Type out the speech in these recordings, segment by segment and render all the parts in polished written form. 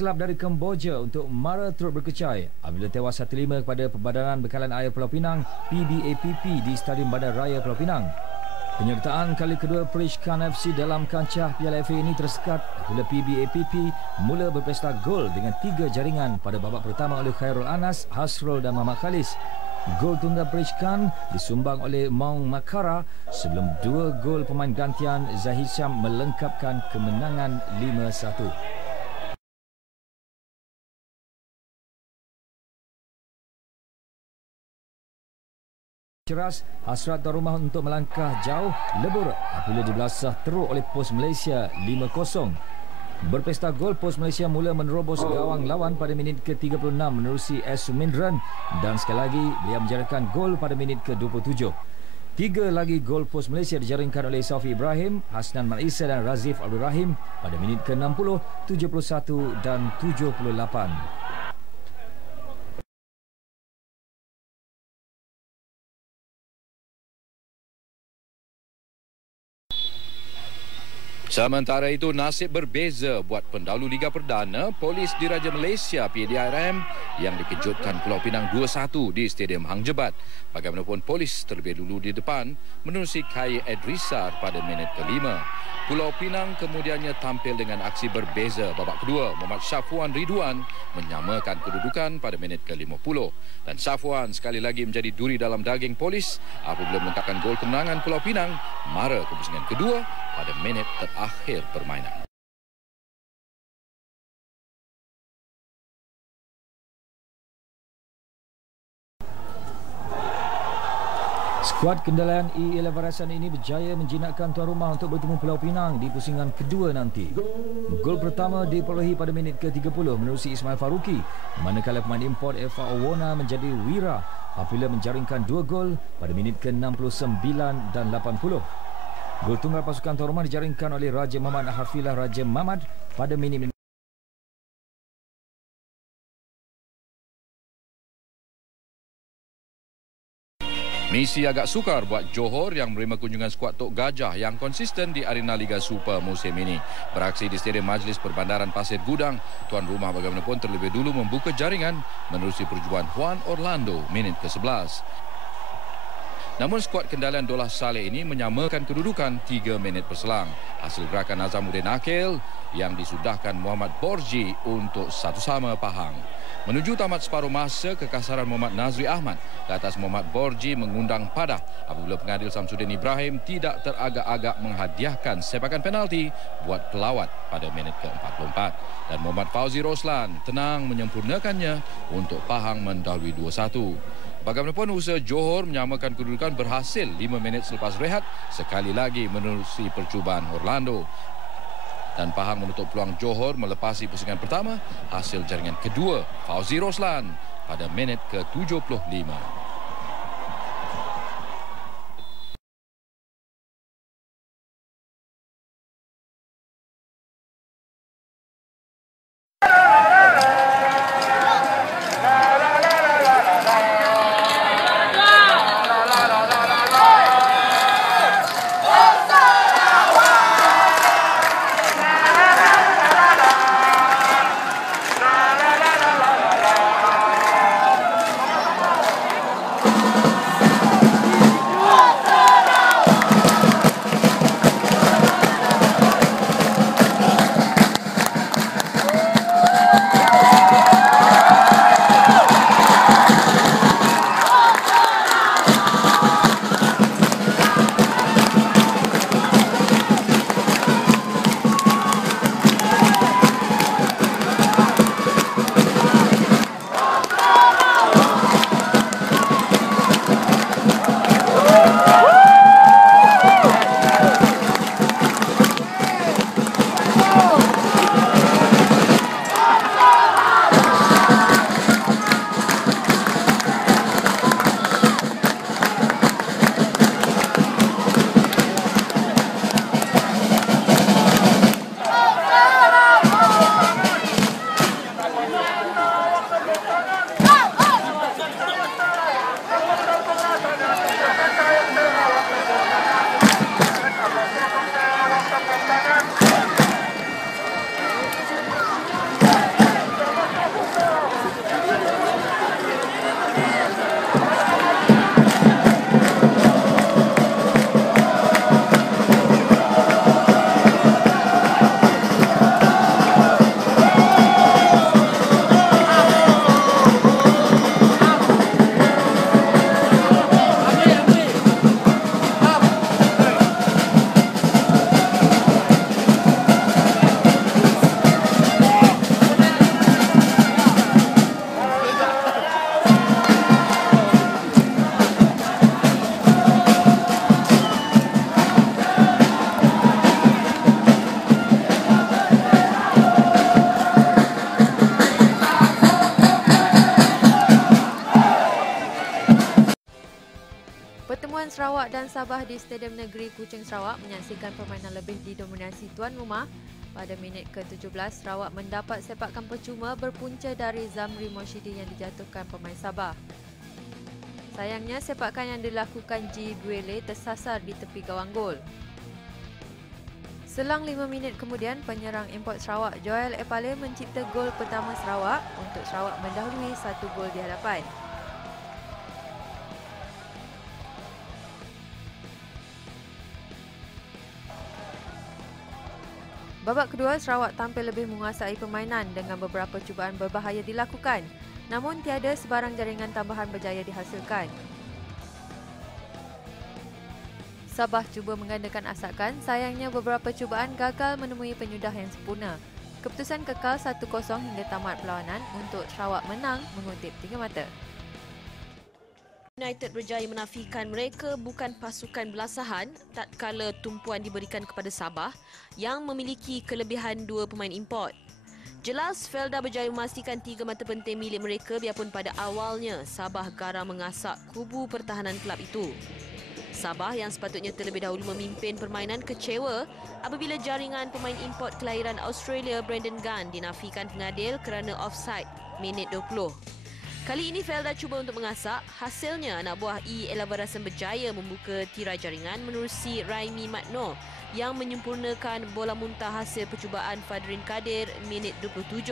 kelab dari Kemboja untuk Mara turut berkecai apabila tewas 1-5 kepada Perbadanan Bekalan Air Pulau Pinang PBAPP di Stadium Bandar Raya Pulau Pinang. Penyertaan kali kedua Perishkan FC dalam kancah Piala FA ini tersekat apabila PBAPP mula berpesta gol dengan 3 jaringan pada babak pertama oleh Khairul Anas, Hasrul dan Muhammad Khalis. Gol tunggal Perishkan disumbang oleh Maung Makara sebelum 2 gol pemain gantian Zahid Syam melengkapkan kemenangan 5-1. Ceras, hasrat tuan rumah untuk melangkah jauh lebur apabila dibelasah teruk oleh Pos Malaysia 5-0. Berpesta gol, Pos Malaysia mula menerobos gawang lawan pada minit ke-36 menerusi S. Sumindran dan sekali lagi beliau menjaringkan gol pada minit ke-27. 3 lagi gol Pos Malaysia dijaringkan oleh Safi Ibrahim, Hasnan Maisa dan Razif Abdul Rahim pada minit ke-60, 71 dan 78. Sementara itu, nasib berbeza buat pendahulu Liga Perdana Polis Diraja Malaysia PDRM yang dikejutkan Pulau Pinang 2-1 di Stadium Hang Jebat. Bagaimanapun, Polis terlebih dulu di depan menerusi Kai Edrisar pada minit ke-5. Pulau Pinang kemudiannya tampil dengan aksi berbeza babak kedua. Muhammad Syafuan Ridwan menyamakan kedudukan pada minit ke-50. Dan Syafuan sekali lagi menjadi duri dalam daging Polis apabila melengkapkan gol kemenangan Pulau Pinang mara ke pusingan kedua pada minit terakhir permainan. Skuad kendalian E11 Rasan ini berjaya menjinakkan tuan rumah untuk bertemu Pulau Pinang di pusingan kedua nanti. Gol pertama diperolehi pada minit ke-30 menerusi Ismail Faruqi, manakala pemain import Eva Owona menjadi wira apabila menjaringkan 2 gol pada minit ke-69 dan 80. Gol tunggal pasukan tuan rumah dijaringkan oleh Raja Muhammad Hafilah Raja Mamad pada minit Misi agak sukar buat Johor yang menerima kunjungan skuad Tok Gajah yang konsisten di arena Liga Super musim ini. Beraksi di Stadium Majlis Perbandaran Pasir Gudang, tuan rumah bagaimanapun terlebih dulu membuka jaringan menerusi perjuangan Juan Orlando minit ke-11. Namun skuad kendalian Dollah Saleh ini menyamakan kedudukan 3 minit berselang. Hasil gerakan Azamuddin Akil yang disudahkan Muhammad Borji untuk satu sama Pahang. Menuju tamat separuh masa, kekasaran Muhammad Nazri Ahmad ke atas Muhammad Borji mengundang padah apabila pengadil Samsudin Ibrahim tidak teragak-agak menghadiahkan sepakan penalti buat pelawat pada minit ke-44. Dan Muhammad Fauzi Roslan tenang menyempurnakannya untuk Pahang mendahului 2-1. Bagaimanapun, usaha Johor menyamakan kedudukan berhasil 5 minit selepas rehat sekali lagi menerusi percubaan Orlando. Dan Pahang menutup peluang Johor melepasi pusingan pertama hasil jaringan kedua Fauzi Roslan pada minit ke-75. Sarawak dan Sabah di Stadium Negeri Kuching Sarawak menyaksikan permainan lebih didominasi tuan rumah. Pada minit ke-17, Sarawak mendapat sepakan percuma berpunca dari Zamri Moshidi yang dijatuhkan pemain Sabah. Sayangnya, sepakan yang dilakukan G. Buele tersasar di tepi gawang gol. Selang 5 minit kemudian, penyerang import Sarawak Joel Epale mencipta gol pertama Sarawak untuk Sarawak mendahului 1 gol di hadapan. Babak kedua, Sarawak tampil lebih menguasai permainan dengan beberapa cubaan berbahaya dilakukan. Namun tiada sebarang jaringan tambahan berjaya dihasilkan. Sabah cuba menggandakan asakan, sayangnya beberapa cubaan gagal menemui penyudah yang sempurna. Keputusan kekal 1-0 hingga tamat perlawanan untuk Sarawak menang mengutip 3 mata. United berjaya menafikan mereka bukan pasukan belasahan tatkala tumpuan diberikan kepada Sabah yang memiliki kelebihan 2 pemain import. Jelas, Felda berjaya memastikan 3 mata penting milik mereka biarpun pada awalnya Sabah garang mengasak kubu pertahanan kelab itu. Sabah yang sepatutnya terlebih dahulu memimpin permainan kecewa apabila jaringan pemain import kelahiran Australia Brandon Gunn dinafikan pengadil kerana offside minit 20. Kali ini Felda cuba untuk mengasak, hasilnya anak buah E. Elavarasan berjaya membuka tirai jaringan menerusi Raimi Matno yang menyempurnakan bola muntah hasil percubaan Fadrin Kadir minit 27.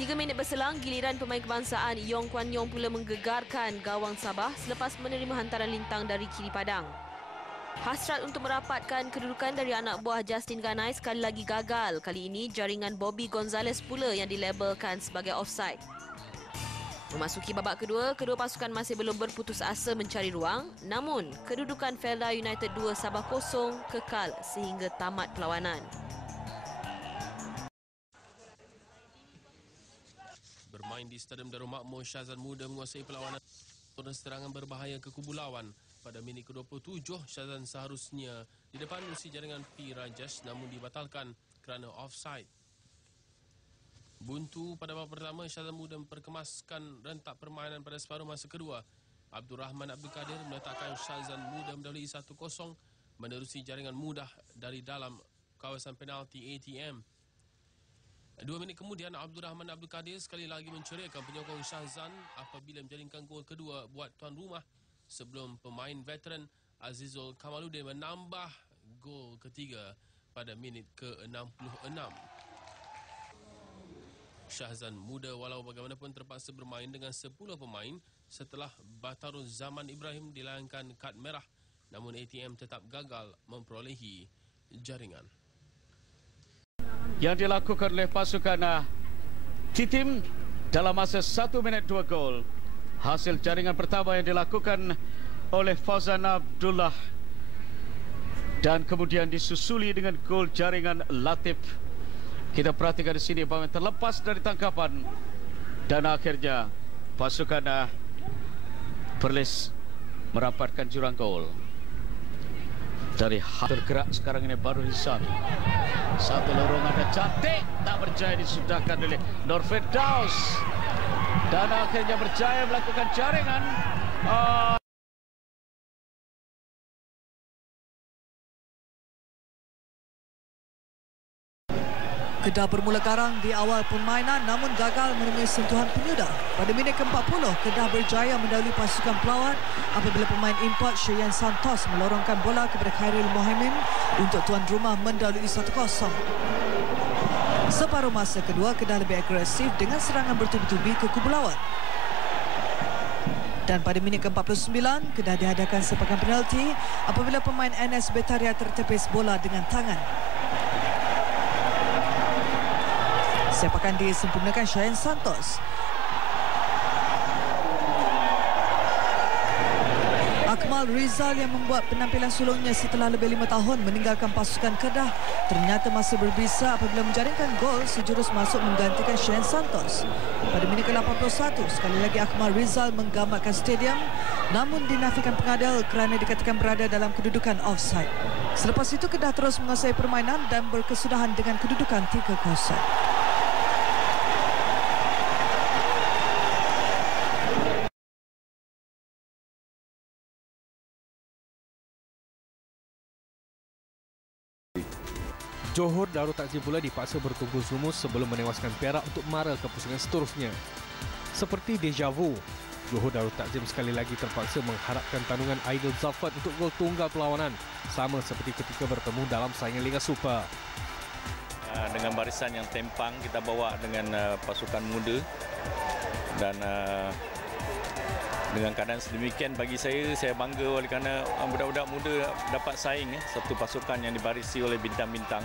3 minit berselang, giliran pemain kebangsaan Yong Kwan Yong pula menggegarkan gawang Sabah selepas menerima hantaran lintang dari kiri padang. Hasrat untuk merapatkan kedudukan dari anak buah Justin Ganai sekali lagi gagal. Kali ini jaringan Bobby Gonzalez pula yang dilabelkan sebagai offside. Memasuki babak kedua, kedua pasukan masih belum berputus asa mencari ruang. Namun, kedudukan Felda United 2 Sabah 0 kekal sehingga tamat perlawanan. Bermain di Stadium Darul Makmur, Shazan Muda menguasai perlawanan dengan serangan berbahaya ke kubu lawan. Pada minit ke-27, Shazan seharusnya di depan musuh jaringan P. Rajesh namun dibatalkan kerana offside. Buntu pada babak pertama, Shazan Muda memperkemaskan rentak permainan pada separuh masa kedua. Abdul Rahman Abdul Kadir meletakkan Shazan Muda mendahului 1-0 menerusi jaringan mudah dari dalam kawasan penalti ATM. 2 minit kemudian, Abdul Rahman Abdul Kadir sekali lagi menceriakan penyokong Shazan apabila menjaringkan gol kedua buat tuan rumah sebelum pemain veteran Azizul Kamaluddin menambah gol ketiga pada minit ke-66. Shazan Muda walau bagaimanapun terpaksa bermain dengan 10 pemain setelah Batarul Zaman Ibrahim dilayangkan kad merah, namun ATM tetap gagal memperolehi jaringan. Yang dilakukan oleh pasukan T-Team dalam masa 1 minit 2 gol. Hasil jaringan pertama yang dilakukan oleh Fauzan Abdullah dan kemudian disusuli dengan gol jaringan Latif. Kita perhatikan di sini bahawa terlepas dari tangkapan dan akhirnya pasukan Perlis merapatkan jurang gol. Dari tergerak sekarang ini baru Hisan. Satu lorongan dan cantik tak berjaya disudahkan oleh Nur Firdaus. Dan akhirnya berjaya melakukan jaringan. Kedah bermula garang di awal permainan namun gagal menemui sentuhan penyudah. Pada minit ke-40, Kedah berjaya mendahului pasukan pelawat apabila pemain import Shayan Santos melorongkan bola kepada Khairul Mohamed untuk tuan rumah mendahului 1-0. Separuh masa kedua, Kedah lebih agresif dengan serangan bertubi-tubi ke kubu lawan. Dan pada minit ke-49, Kedah dihadakan sepakan penalti apabila pemain NS Betaria tertepis bola dengan tangan. Sepakan disempurnakan Shayan Santos. Akmal Rizal yang membuat penampilan sulungnya setelah lebih 5 tahun meninggalkan pasukan Kedah ternyata masih berbisa apabila menjaringkan gol sejurus masuk menggantikan Shayan Santos. Pada minit ke-81, sekali lagi Akmal Rizal menggambarkan stadium namun dinafikan pengadil kerana dikatakan berada dalam kedudukan offside. Selepas itu Kedah terus menguasai permainan dan berkesudahan dengan kedudukan 3-0. Johor Darul Takzim pula dipaksa bertungkus lumus sebelum menewaskan Perak untuk mara ke pusingan seterusnya. Seperti deja vu, Johor Darul Takzim sekali lagi terpaksa mengharapkan tandungan Aidil Zafat untuk gol tunggal perlawanan, sama seperti ketika bertemu dalam saingan Liga Super. Dengan barisan yang tempang, kita bawa dengan pasukan muda dan dengan keadaan sedemikian, bagi saya bangga oleh kerana budak-budak muda dapat saing satu pasukan yang dibarisi oleh bintang-bintang.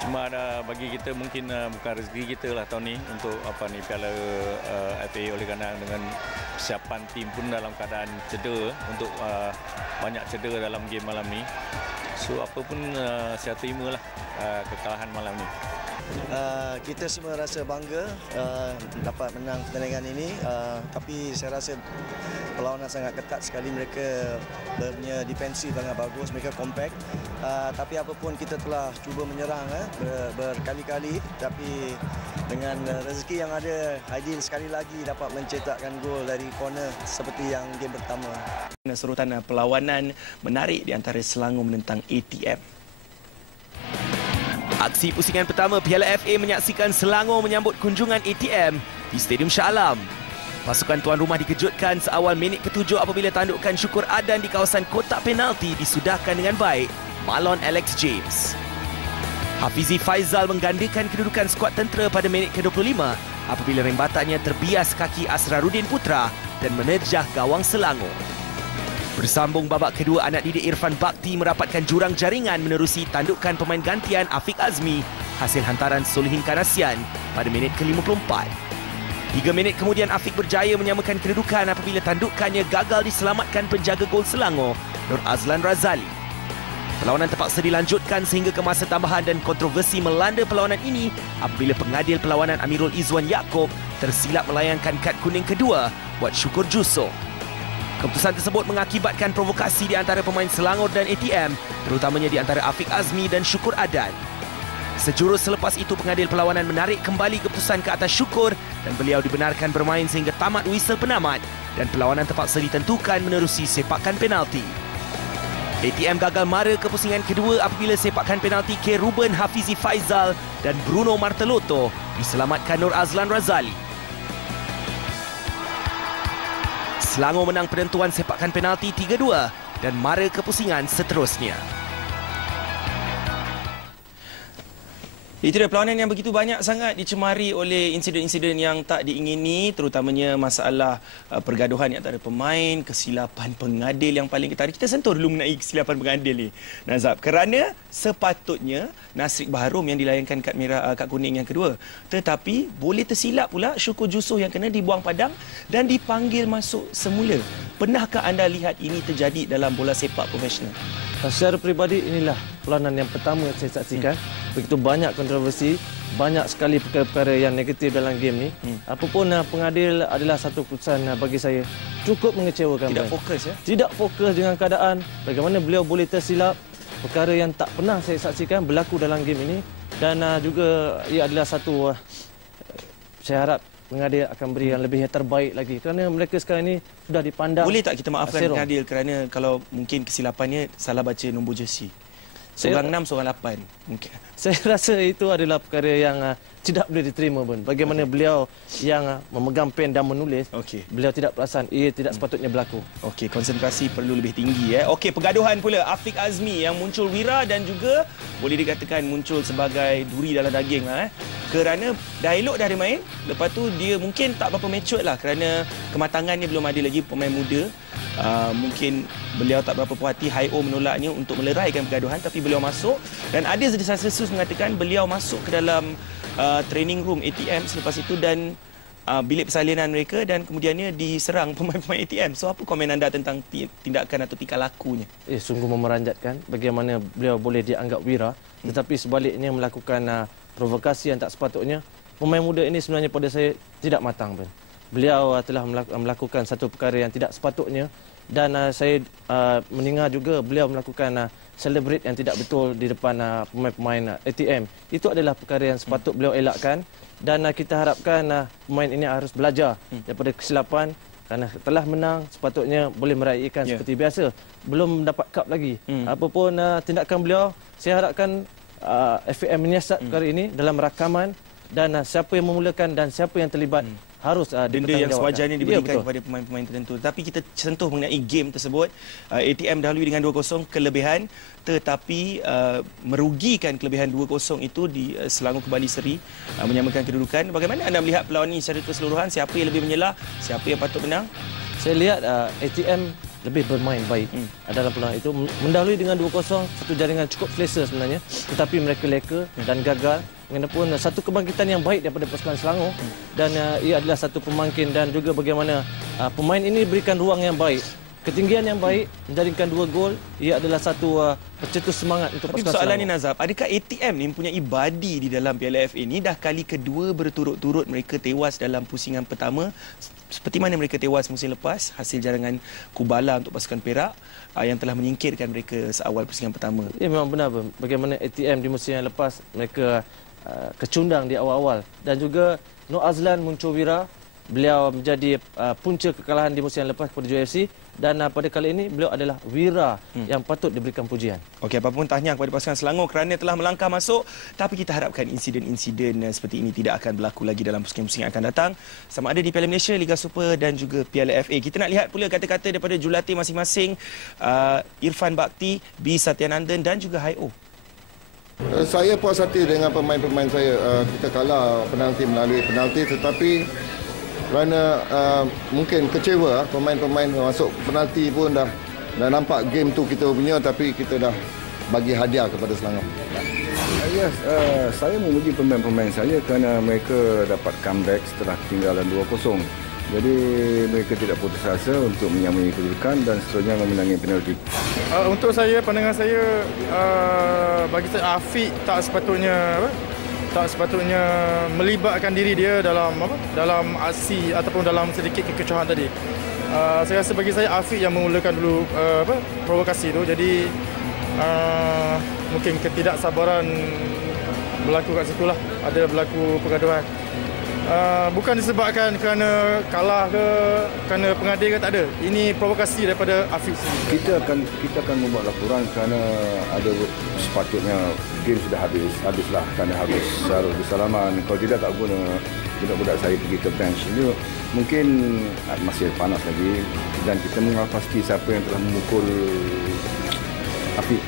Cuma bagi kita mungkin bukan rezeki kita lah tahun ni untuk Piala FA, oleh kerana dengan persiapan tim pun dalam keadaan cedera, untuk banyak cedera dalam game malam ni. So apa pun saya terimalah kekalahan malam ni. Kita semua rasa bangga dapat menang pertandingan ini, tapi saya rasa perlawanan sangat ketat sekali. Mereka punya defensif sangat bagus, mereka compact, tapi apapun kita telah cuba menyerang berkali-kali, tapi dengan rezeki yang ada, Aidil sekali lagi dapat mencetakkan gol dari corner seperti yang game pertama. Serutan perlawanan menarik di antara Selangor menentang ATM. Aksi pusingan pertama Piala FA menyaksikan Selangor menyambut kunjungan ATM di Stadium Shah Alam. Pasukan tuan rumah dikejutkan seawal minit ke-7 apabila tandukan Syukur Adan di kawasan kotak penalti disudahkan dengan baik Marlon Alex James. Hafizi Faizal menggandakan kedudukan skuad tentera pada minit ke-25 apabila rembatannya terbias kaki Asraruddin Putra dan menerjah gawang Selangor. Bersambung babak kedua, anak didik Irfan Bakti merapatkan jurang jaringan menerusi tandukan pemain gantian Afiq Azmi hasil hantaran Solihin Kanasian pada minit ke-54. 3 minit kemudian Afiq berjaya menyamakan kedudukan apabila tandukannya gagal diselamatkan penjaga gol Selangor, Nur Azlan Razali. Perlawanan terpaksa dilanjutkan sehingga ke masa tambahan dan kontroversi melanda perlawanan ini apabila pengadil perlawanan Amirul Izwan Yaakob tersilap melayangkan kad kuning kedua buat Syukur Jusoh. Keputusan tersebut mengakibatkan provokasi di antara pemain Selangor dan ATM, terutamanya di antara Afiq Azmi dan Syukur Adan. Sejurus selepas itu, pengadil perlawanan menarik kembali keputusan ke atas Syukur dan beliau dibenarkan bermain sehingga tamat whistle penamat dan perlawanan terpaksa ditentukan menerusi sepakan penalti. ATM gagal mara ke pusingan kedua apabila sepakan penalti K. Ruben Hafizi Faizal dan Bruno Marteloto diselamatkan Nur Azlan Razali. Selangor menang penentuan sepakan penalti 3-2 dan mara ke pusingan seterusnya. Itu dia perlawanan yang begitu banyak sangat dicemari oleh insiden-insiden yang tak diingini, terutamanya masalah pergaduhan di antara pemain, kesilapan pengadil yang paling kita sentuh dulu mengenai kesilapan pengadil ni, Nazab. Kerana sepatutnya Nasrik Baharum yang dilayangkan kad merah, kad kuning yang kedua. Tetapi boleh tersilap pula Syukur Jusoh yang kena dibuang padang dan dipanggil masuk semula. Pernahkah anda lihat ini terjadi dalam bola sepak profesional? Secara peribadi, inilah perlawanan yang pertama saya saksikan. Begitu banyak kontroversi, banyak sekali perkara-perkara yang negatif dalam game ni. Apapun pengadil adalah satu keputusan bagi saya cukup mengecewakan. Tidak fokus ya? Tidak fokus dengan keadaan. Bagaimana beliau boleh tersilap. Perkara yang tak pernah saya saksikan berlaku dalam game ini. Dan juga ia adalah satu, saya harap pengadil akan beri yang lebih terbaik lagi kerana mereka sekarang ini sudah dipandang. Boleh tak kita maafkan pengadil kerana kalau mungkin kesilapannya salah baca nombor jersey? Seorang 6, seorang 8 mungkin. Saya rasa itu adalah perkara yang tidak boleh diterima pun. Bagaimana beliau yang memegang pen dan menulis, beliau tidak perasan ia tidak sepatutnya berlaku. Okey, konsentrasi perlu lebih tinggi. Okey, pergaduhan pula Afiq Azmi yang muncul wira dan juga boleh dikatakan muncul sebagai duri dalam daging lah. Kerana dah elok dah dia main, lepas tu dia mungkin tak berapa mature lah kerana kematangannya belum ada lagi, pemain muda. Mungkin beliau tak berapa puas hati, Hi-O menolaknya untuk meleraikan pergaduhan, tapi beliau masuk dan ada desas-desus mengatakan beliau masuk ke dalam training room ATM selepas itu dan bilik persalinan mereka dan kemudiannya diserang pemain-pemain ATM. So apa komen anda tentang tindakan atau tingkah lakunya? Sungguh memeranjatkan bagaimana beliau boleh dianggap wira tetapi sebaliknya melakukan provokasi yang tak sepatutnya. Pemain muda ini sebenarnya pada saya tidak matang pun. Beliau telah melakukan satu perkara yang tidak sepatutnya dan saya mendengar juga beliau melakukan celebrate yang tidak betul di depan pemain-pemain ATM. Itu adalah perkara yang sepatut beliau elakkan dan kita harapkan pemain ini harus belajar daripada kesilapan kerana telah menang sepatutnya boleh meraihkan seperti biasa. Belum mendapat cup lagi. Apapun tindakan beliau, saya harapkan FAM menyiasat perkara ini dalam rakaman dan siapa yang memulakan dan siapa yang terlibat harus denda yang sewajarnya diberikan kepada pemain-pemain tertentu. Tapi kita sentuh mengenai game tersebut. ATM dahului dengan 2-0 kelebihan, tetapi merugikan kelebihan 2-0 itu di Selangor kembali seri menyamakan kedudukan. Bagaimana anda melihat perlawanan ini secara keseluruhan? Siapa yang lebih menyelah? Siapa yang patut menang? Saya lihat ATM lebih bermain baik dalam perlawanan itu. Mendahului dengan 2-0, satu jaringan cukup selesa sebenarnya. Tetapi mereka leka dan gagal. Mengenapun satu kebangkitan yang baik daripada pasukan Selangor dan ia adalah satu pemangkin dan juga bagaimana pemain ini diberikan ruang yang baik, ketinggian yang baik, menjaringkan 2 gol. Ia adalah satu pencetus semangat untuk pasukan Selangor. Soalan ni Nazab, adakah ATM ni mempunyai badi di dalam Piala FA ini? Dah kali kedua berturut-turut mereka tewas dalam pusingan pertama, seperti mana mereka tewas musim lepas hasil jarangan Kubala untuk pasukan Perak yang telah menyingkirkan mereka seawal pusingan pertama. Ya, memang benar bagaimana ATM di musim yang lepas mereka kecundang di awal-awal dan juga Nur Azlan muncul wira. Beliau menjadi punca kekalahan di musim yang lepas kepada UFC dan pada kali ini beliau adalah wira yang patut diberikan pujian. Okey, apapun tahniah kepada pasukan Selangor kerana telah melangkah masuk, tapi kita harapkan insiden-insiden seperti ini tidak akan berlaku lagi dalam pusingan-pusingan yang akan datang, sama ada di Piala Malaysia, Liga Super dan juga Piala FA. Kita nak lihat pula kata-kata daripada jurulatih masing-masing, Irfan Bakti, B. Satyanandan dan juga Hai-Oh. Saya puas hati dengan pemain-pemain saya. Kita kalah penalti melalui penalti, tetapi kerana mungkin kecewa pemain-pemain masuk penalti pun dah nampak game tu kita punya, tapi kita dah bagi hadiah kepada Selangor. Yes, saya memuji pemain-pemain saya kerana mereka dapat comeback setelah ketinggalan 2-0. Jadi mereka tidak putus asa untuk menyamai kedudukan dan seterusnya memenangi penalti. Untuk saya, pandangan saya, bagi saya Afiq tak sepatutnya melibatkan diri dia dalam aksi ataupun dalam sedikit kekecohan tadi. Saya rasa bagi saya Afiq yang memulakan dulu provokasi itu. Jadi mungkin ketidaksabaran berlaku kat situlah, ada berlaku pergaduhan. Bukan disebabkan kerana kalah ke, kerana pengadil ke, tak ada. Ini provokasi daripada Afiq sendiri. Kita akan membuat laporan kerana ada sepatutnya game sudah habislah kerana habis harus bersalaman. Kalau tidak tak guna budak-budak saya pergi ke bench. Jadi mungkin masih panas lagi dan kita mengenal pasti siapa yang telah memukul Afiq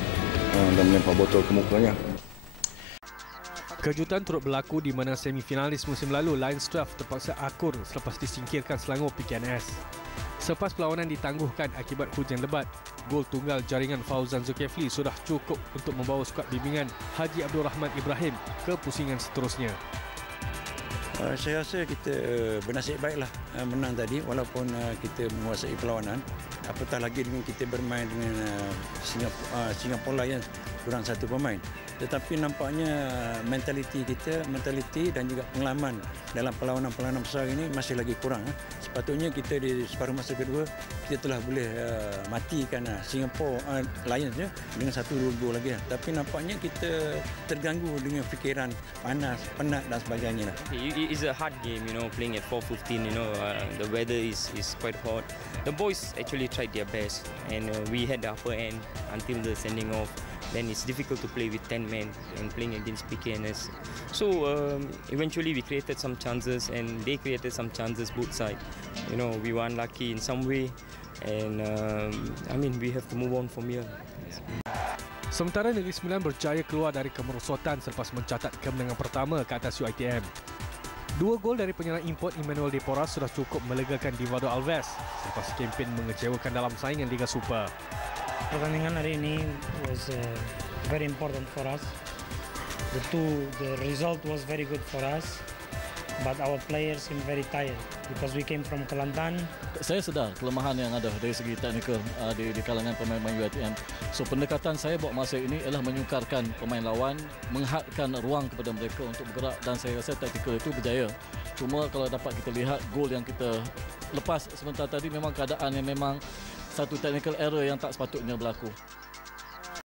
dan melempar botol ke mukanya. Kejutan turut berlaku di mana semifinalis musim lalu Lions 12 terpaksa akur selepas disingkirkan Selangor PKNS. Selepas perlawanan ditangguhkan akibat hujan lebat, gol tunggal jaringan Fauzan Zulkifli sudah cukup untuk membawa skuad bimbingan Haji Abdul Rahman Ibrahim ke pusingan seterusnya. Saya rasa kita bernasib baiklah menang tadi walaupun kita menguasai perlawanan. Apatah lagi dengan kita bermain dengan Singapura Lions kurang satu pemain. Tetapi nampaknya mentaliti dan juga pengalaman dalam perlawanan-perlawanan besar ini masih lagi kurang. Sepatutnya kita di separuh masa kedua kita telah boleh matikan Singapura Lions dengan 1-2 gol lagi. Tapi nampaknya kita terganggu dengan fikiran panas, penat dan sebagainya. It's a hard game, playing at 4:15. The weather is quite hot. The boys actually tried their best, and we had the upper end until the sending off. Then it's difficult to play with 10 men and playing against PKNS. So eventually we created some chances and they created some chances both sides. We were unlucky in some way, and we have to move on from here. Sementara Negeri Sembilan berjaya keluar dari kemerosotan selepas mencatat kemenangan pertama ke atas UiTM. 2 gol dari penyerang import Emmanuel Depora sudah cukup melegakan Divaldo Alves selepas kempen mengecewakan dalam saingan Liga Super. Pertandingan hari ini was very important for us. The result was very good for us, but our players seem very tired because we came from Kelantan. Saya sedar kelemahan yang ada dari segi teknikal di kalangan pemain-pemain UiTM. So pendekatan saya buat masa ini ialah menyukarkan pemain lawan, menghadkan ruang kepada mereka untuk bergerak dan saya rasa taktikal itu berjaya. Cuma kalau dapat kita lihat gol yang kita lepas sebentar tadi memang keadaan yang memang satu technical error yang tak sepatutnya berlaku.